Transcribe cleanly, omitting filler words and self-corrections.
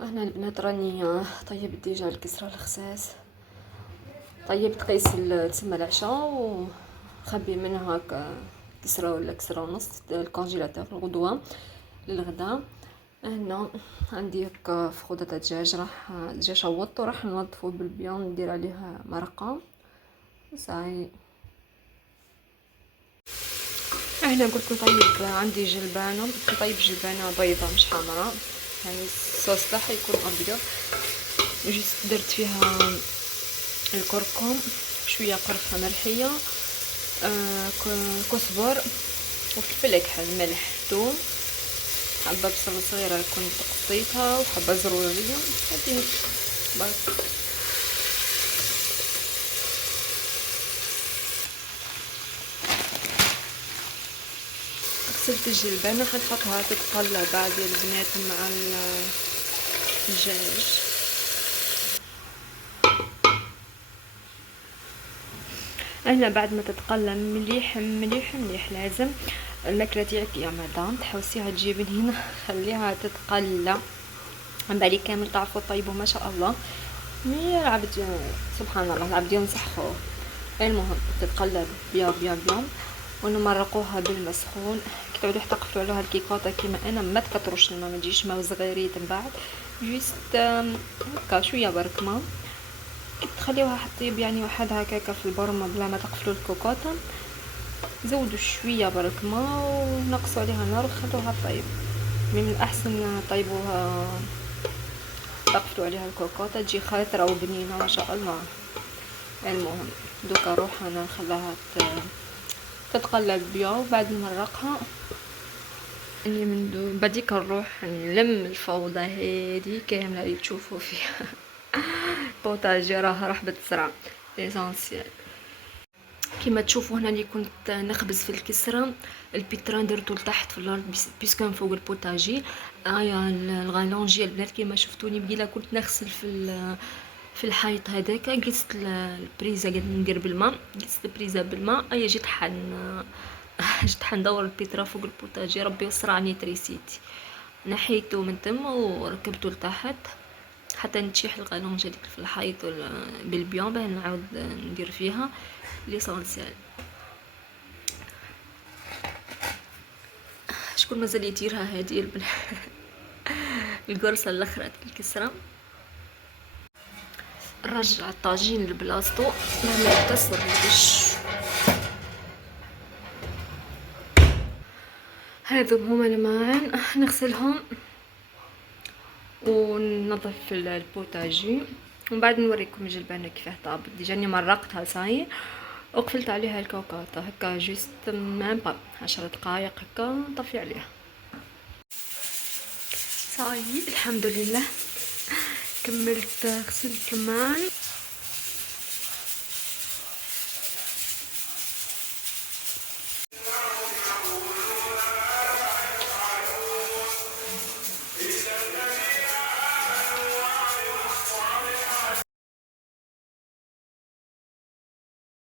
هنا البنات راني طيبت ديجا الكسرة الخساس، طيبت قيس تسمى العشاء وخبي منها هكا كسرة ولا كسرة ونص الكونجيلاتور الغدوة للغدا. هنا عندي هكا فخودة تاع دجاج راح دجاج شوطته راح نوظفه بالبيان ندير عليها مرقة صاي. هنا قلت نطيب عندي جلبانة، نطيب جلبانة بيضة مش حمراء، يعني الصوص تاعها يكون ابيض. جيت درت فيها الكركم، شويه قرفه مرحيه، كزبر وفلفل اكحل، ملح، ثوم، حبه بصله صغيره كنت قصيتها وحبه زروريه هادي برك. غسلت الجلبانه حنحطها تتقلى بعد يا البنات مع الدجاج. هنا بعد ما تتقلى مليح مليح مليح لازم الماكله تاعك يا مدام تحوسيها تجيبين هنا خليها تتقلى من بالي كامل تعرفوا طيبوا ما شاء الله. مي العبد سبحان الله العبد ينصحوا. المهم تتقلب بيض بيض بيض ونمرقوها بالماء سخون، كي تعودوا تقفلوا عليها الكيكوطه كيما انا ما تكثروش الماء ما تجيش ماء صغيريت من بعد جوست هكا شويه برك ماء، تخليوها حطيب يعني واحد هكاكا في البرمه بلا ما تقفلوا الكوكوطه، زودوا شويه برك ماء ونقصوا عليها النار وخلوها طيب. من الاحسن طيبوها تقفلوا عليها الكوكوطه تجي خاطره وبنينه ما شاء الله. المهم دوكا نروح انا نخليها تتقلب بيا وبعد نمرقها اني من بديك نروح نلم الفوضى هذه كامله اللي تشوفوا فيها. البوتاجي راها رحبت بسرعه ليسانسيال. كما تشوفوا هنا اللي كنت نخبز في الكسرة البيتران درتو لتحت في الارض بيسكن فوق البوتاجي. الغالونجي البنات كما شفتوني بقيله كنت نغسل في الحيط هذاك قست البريزه قد ندير بالماء، قست البريزه بالماء جيت جيت حندور البيترا فوق البوتاجي ربي يسرعني تريسيتي نحيته من تما وركبته لتحت حتى نتشيح الغالونجه ديك في الحيط بالبيان باه نعاود ندير فيها ليسونسيال. شكون مازال يديرها هذه القرصه الاخرى الكسره. نرجع الطاجين لبلاصتو مهما يكسر الوش. هذو هما الماعن نغسلهم وننظف البوتاجي ومن بعد نوريكم الجلبانه كيفاه طابت. ديجاني مرقتها صاي وقفلت عليها الكوكاطه هكا جوست مام با 10 دقائق هكا نطفي عليها صاي. الحمد لله كملت غسلت الماعن